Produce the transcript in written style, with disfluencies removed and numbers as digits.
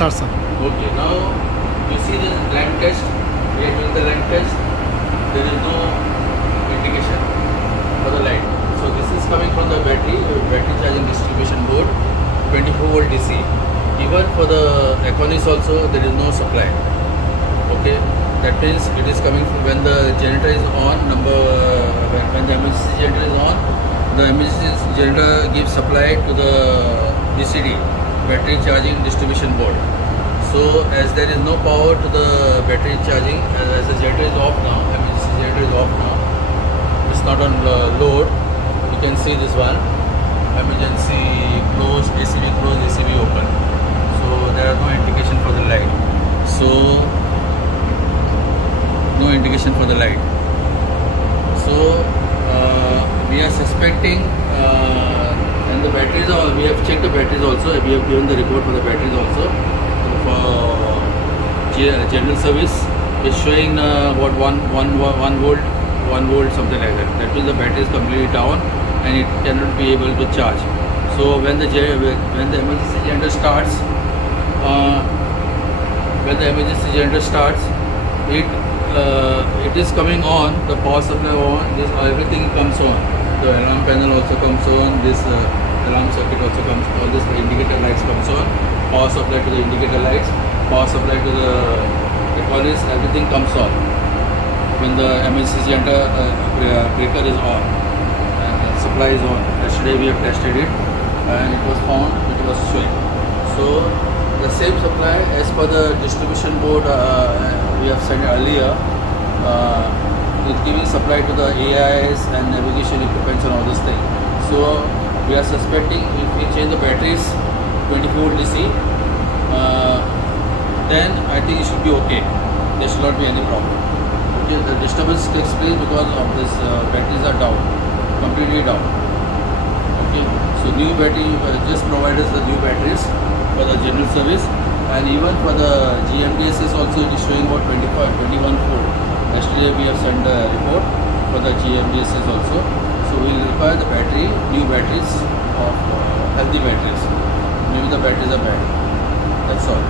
start, sir. Okay, now you see the line test. We are doing the line test. There is no indication for the light. So this is coming from the battery charging distribution board, 24 volt DC. Even for the Econis also there is no supply. Okay, that means it is coming from when the generator is on. When the emergency generator is on, the emergency generator gives supply to the BCD, battery charging distribution board. So as there is no power to the battery charging, as the generator is off now, emergency generator is off now, it's not on load. You can see this one, emergency closed, ACB closed, ACB open. So there are no indication for the light. So no indication for the light. So we are suspecting, and the batteries are, we have checked the batteries also. We have given the report for the batteries also. For general service is showing what one volt something like that. That means the battery is completely down and it cannot be able to charge. So when the emergency generator starts, it is coming on, the power supply on, this everything comes on. The alarm panel also comes on, this alarm circuit also comes, all this indicator lights comes on, power supply to the indicator lights, power supply to the Econis, everything comes on when the emergency generator breaker is on, supply is on. Yesterday we have tested it and it was found, it was showing. So the same supply as per the distribution board we have sent earlier, it giving supply to the AIS and navigation equipments and all those things. So we are suspecting if we change the batteries 24 volt DC, then I think it should be okay. There should not be any problem. Okay, the disturbance takes place because of this batteries are down, completely down. Okay, so new battery just provide us the new batteries for the general service, and even for the GMDSS also it is showing about 21 volt. Yesterday we have sent a report for the GMDSS also. So we will require the new batteries of healthy batteries. Maybe the batteries are bad. That's all.